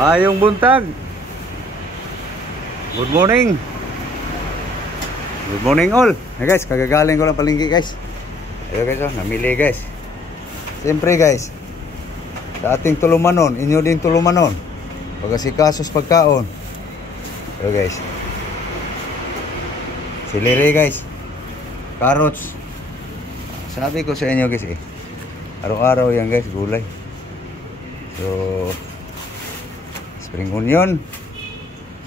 Maayong buntag. Good morning. Good morning all. Hey guys, kagagaling ko lang palengke guys. Ayo guys, oh, namili guys. Siyempre guys, sa ating tulumanon, inyo din tulumanon. Pagkasikasos pagkaon. Ayo guys. Siliri guys. Carrots. Sabi ko sa inyo guys eh. Araw-araw yan guys, gulay. So spring onion.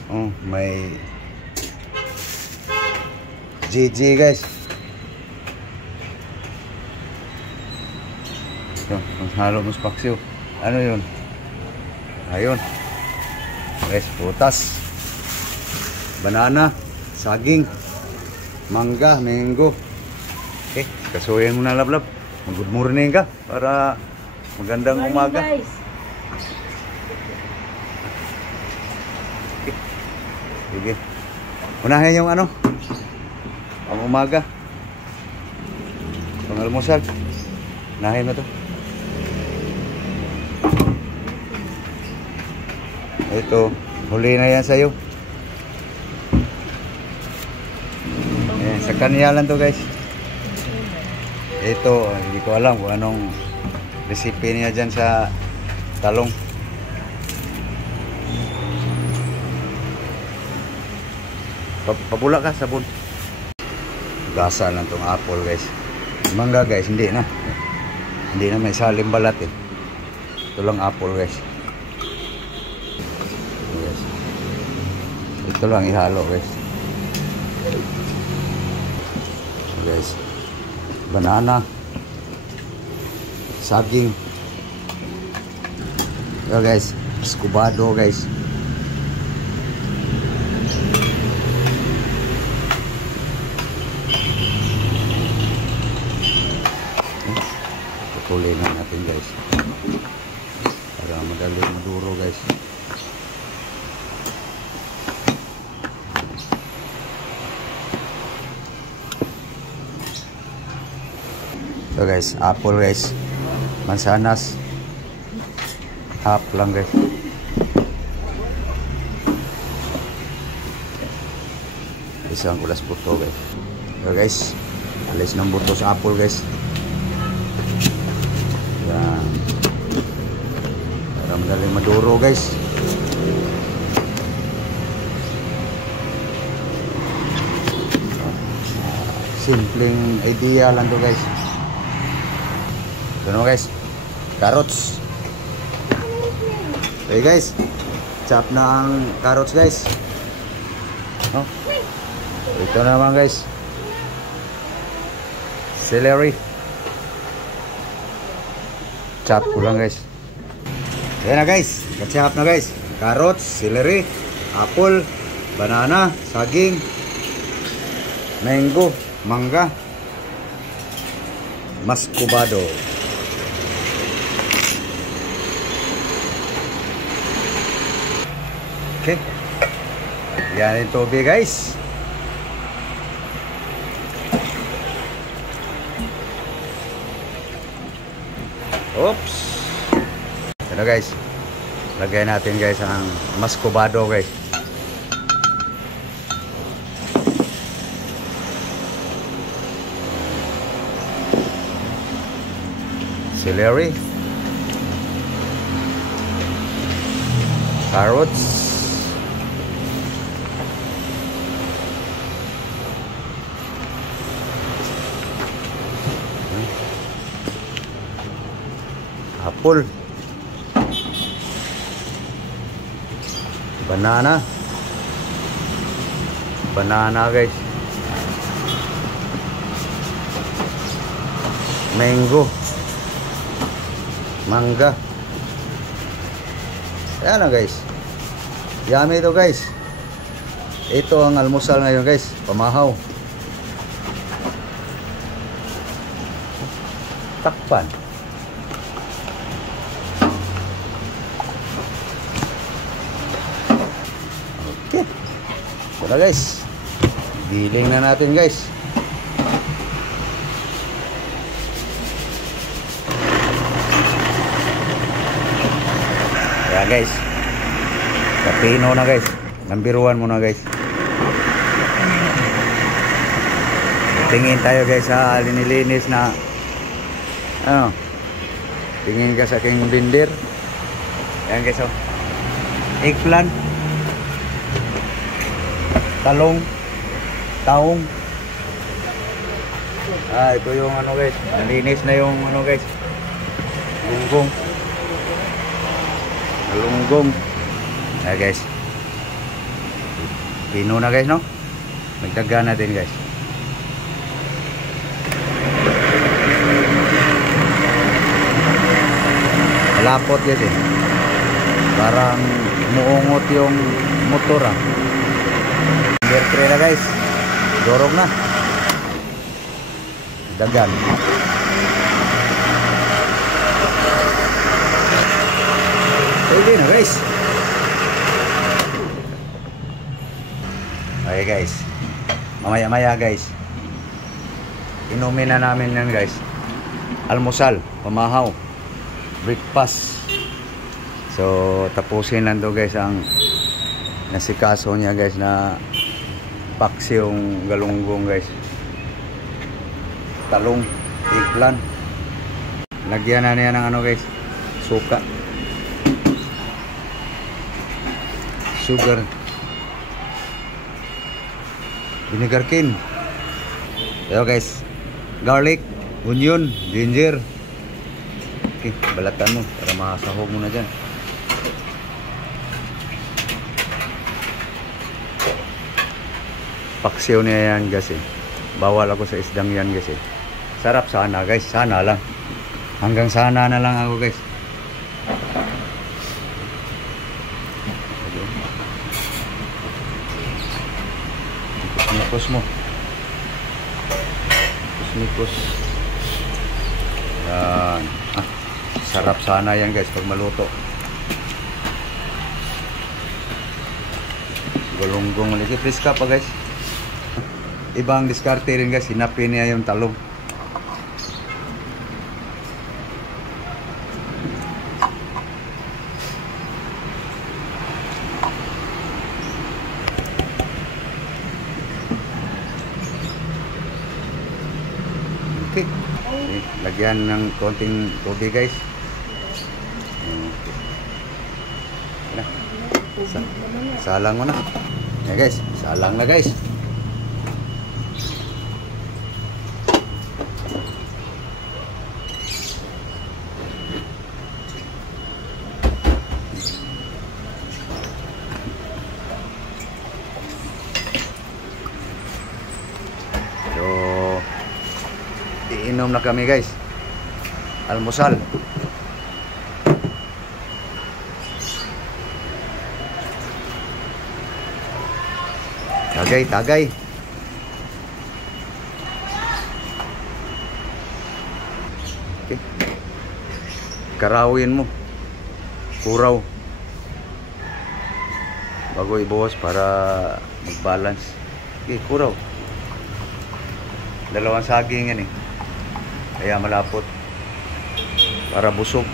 Oh, may GG guys. So, halo mo spaksyo. Ano yun? Ayun. Guys, putas. Banana, saging, mangga, mango. Okay, kasuyan mo na lablab. Good morning ka para magandang umaga. Guys. Sige. Unahin yung ano? Ang umaga. Pangalmusal. Unahin mo to. Ito, huli na yan sa'yo. Sa kanya lang to guys. Ito, hindi ko alam kung anong recipe niya dyan sa talong. Pabula ka sabon. Gasa lang tong apple guys. Mangga guys, hindi na. Hindi na may salim balat eh. Ito lang apple guys. Yes. Ito lang ihalo guys. Guys. Banana. Saging. Ito guys. Escobado guys. Tutulinan natin guys para madaling maduro guys. So guys, apple guys, mansanas half lang guys. Isang kulas buto guys. So guys, alis ng buto sa apple guys. Yan. Para madaling maduro guys. Simpleng idea lang to guys. Ito naman guys, carrots. Okay guys, chop na ang carrots guys. Oh. Ito naman guys, celery. Chop ko lang guys. Ayan na guys, ka-chop na guys. Carrots, celery, apple, banana, saging, mango, mangga, mascobado. Okay. Yan yung tubig guys. Oops. Ano guys, lagay natin guys ang mascobado guys. Celery, carrots, apple, banana guys, mango, mangga. Ayan na guys, yummy ito guys. Ito ang almusal ngayon guys, pamahaw. Takpan. Okay. Ito na guys, diling na natin guys. Ayan guys, Kapino na guys. Number 1 muna guys. Tingin tayo guys sa linilinis na ano. Tingin ka sa aking blender. Ayan guys oh. Eggplant. Talong. Taong. Ito yung ano guys. Nalinis na yung ano guys. Lunggong. Lunggong. Guys. Pino na guys no. Magdaga natin guys. Malapot yan eh. Parang muungot yung motor ah. Number 3 na guys. Dorog na. Dagan. Pwede na guys. Okay guys. Mamaya-maya guys. Inumin na namin yan guys. Almusal. Pamahaw. Breakfast. So tapusin lang to guys ang nasikaso niya guys na paksi yung galunggong guys. Talong, eggplant. Lagyan na niya ng ano guys, suka, sugar, vinegar cane. Ayo guys, garlic, onion, ginger. Okay, balatan mo para makasahog mo na dyan. Paksiw niya yan guys eh. Bawal ako sa isdang yan guys eh. Sarap sana guys, sana lang. Hanggang sana na lang ako guys. Nikos mo. Nikos. Yan. Sarap sana yan guys pag maluto. Galunggong ulit. Friska pa guys. Ibang diskarte rin guys. Hinapin niya yung talong. Okay. Lagyan ng konting tubig guys. Salang mo na. Ya guys, salang na guys. So, iinom na kami guys. Almusal. Tagay, tagay. Okay. Karawin mo. Kuraw. Bago ibuhos para mag-balance. Okay, kuraw. Dalawang saging yan eh. Kaya malapot. Para busog.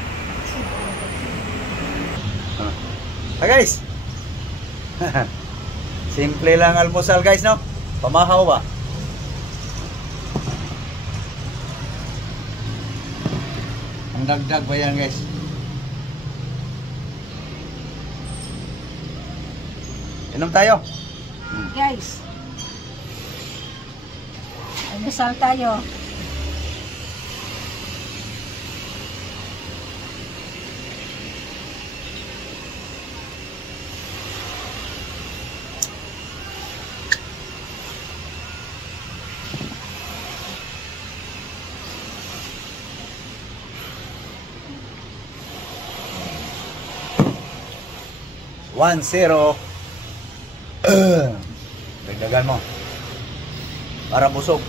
Guys. Simple lang almusal guys no. Pamahaw ba? Ang dagdag ba yan guys? Inom tayo. Guys. Almusal tayo. One, zero. Dagdagan mo. Para busog.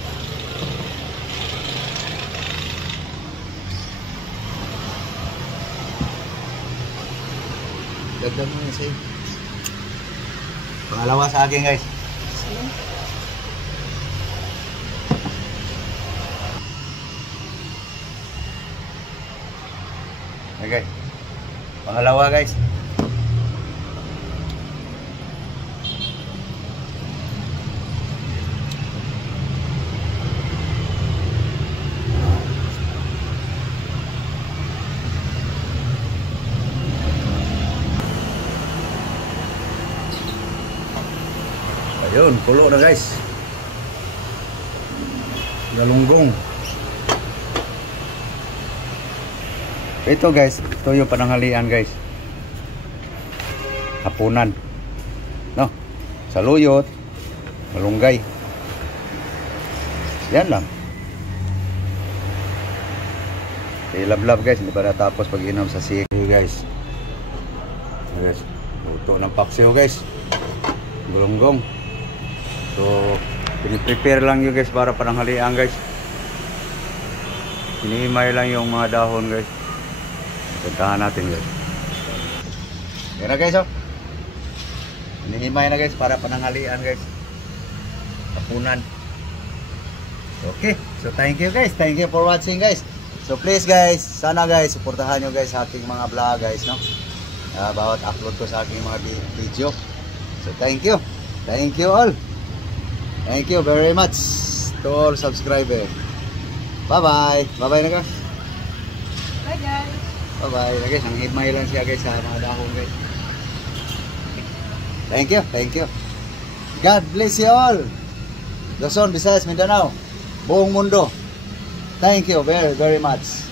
Dagdag mo yun sa'yo. Pangalawa sa akin guys. Okay. Pangalawa guys. Ayun, kulo na guys. Galunggong. Ito guys, ito yung pananghalian guys. Hapunan. No? Saluyot, malunggay. Yan lang. Love guys, hindi pa natapos pag-inom sa sik. Guys. Guys, luto ng paksiw guys. Galunggong. So, piniprepare lang yun guys para pananghalian guys. Hinihimay lang yung mga dahon guys. Puntahan natin guys. Yan na guys oh. Hinihimay na guys para pananghalian guys. Hapunan. Okay, so thank you guys. Thank you for watching guys. So please guys, sana guys, suportahan nyo guys sa aking mga vlog guys, no? Bawat upload ko sa aking mga video. So thank you. Thank you all. Thank you very much to all subscribers. Bye-bye. Bye-bye na ka. Bye guys. Bye-bye. Guys, ang himay lang siya guys sa mga dahon guys. Thank you. Thank you. God bless you all. Luzon, Visayas, Mindanao. Buong mundo. Thank you very, very much.